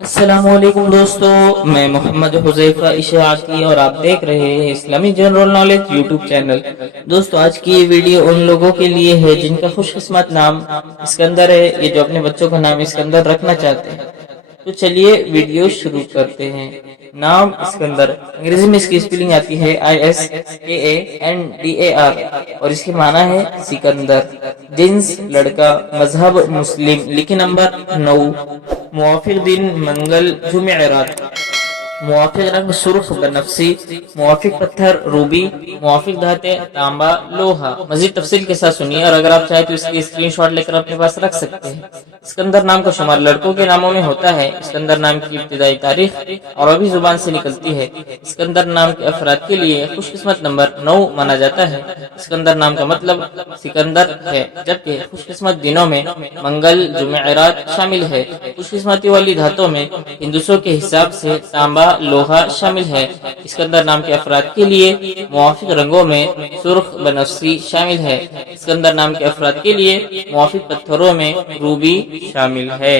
अस्सलामुअलैकुम दोस्तों, मैं मोहम्मद हुज़ैफा इशराकी और आप देख रहे हैं इस्लामी जनरल नॉलेज यूट्यूब चैनल। दोस्तों, आज की ये वीडियो उन लोगों के लिए है जिनका खुशकिस्मत नाम सिकंदर है, ये जो अपने बच्चों का नाम सिकंदर रखना चाहते हैं। तो चलिए वीडियो शुरू करते हैं। नाम सिकंदर, अंग्रेजी में इसकी स्पेलिंग आती है ISKANDAR और इसके माना है सिकंदर। जिन्स लड़का, मजहब मुस्लिम, लिखी नंबर 9, मुवाफिक दिन मंगल जुमेरात, मुवाफिक रंग सुर्ख बनफसी, मुवाफिक पत्थर रूबी, मुवाफिक धाते तांबा लोहा। मजीद तफसील के साथ सुनिए और अगर आप चाहे तो इसकी स्क्रीनशॉट लेकर अपने पास रख सकते हैं। सिकंदर नाम का शुमार लड़कों के नामों में होता है। सिकंदर नाम की इब्तिदाई तारीख अरबी जुबान से निकलती है। सिकंदर नाम के अफराद के लिए खुशकिस्मत नंबर 9 माना जाता है। सिकंदर नाम का मतलब सिकंदर है, जबकि खुशकिस्मत दिनों में मंगल जुमेरात शामिल है। खुशकिस्मती वाली धातों में हिंदुसों के हिसाब से तांबा लोहा शामिल है। सिकंदर नाम के अफराद के लिए मुवाफिक रंगों में सुर्ख बनफसी शामिल है। सिकंदर नाम के अफराद के लिए मुवाफिक पत्थरों में रूबी शामिल है।